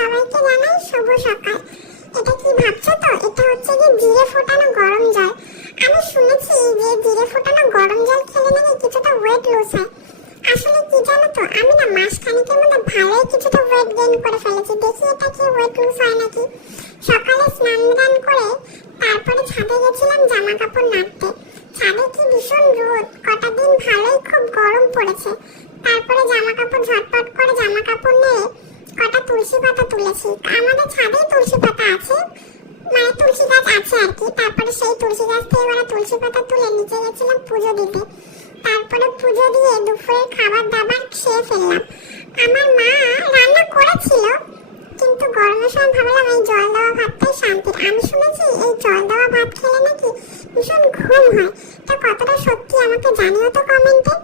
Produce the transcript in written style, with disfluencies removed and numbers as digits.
সবাইকে জানাই শুভ সকাল। এটা কি ভাবছো তো? এটা হচ্ছে যে জিরে ফোটানো গরম জল। আমি শুনেছি যে জিরে ফোটানো গরম জল খেলে নাকি কিছুটা ওয়েট লস হয়। আসলে কি জানো তো, আমি না মাসখানেকের মধ্যে ভালোই কিছুটা ওয়েট গেইন করে ফেলেছি। দেখি এটা কি ওয়েট লস হয় নাকি। সকালে স্নান দান করে তারপরে ছাদে গেছিলাম জামা কাপড় নাড়তে। ছাদে কি ভীষণ রোদ, কটা দিন ভালোই খুব গরম পড়েছে। তারপরে জামা কাপড় ঝটপট করে জামা কাপড় নিয়ে কটা তুলসী পাতা তুলেছি। আমাদের ছাদেই তুলসী পাতা আছে, মানে তুলসী গাছ আছে আর কি। তারপরে সেই তুলসী গাছ থেকে ওরা তুলসী পাতা তুলে নিচে গেছিলাম পুজো দিতে। তারপরে পুজো দিয়ে দুপুরের খাবার দাবার খেয়ে ফেললাম। আমার মা রান্না করেছিল, কিন্তু গরমের সময় ভাবলাম এই জল দেওয়া ভাতটাই শান্তির। আমি শুনেছি এই জল দেওয়া ভাত খেলে নাকি ভীষণ ঘুম হয়। তা কতটা সত্যি আমাকে জানিও তো কমেন্টে।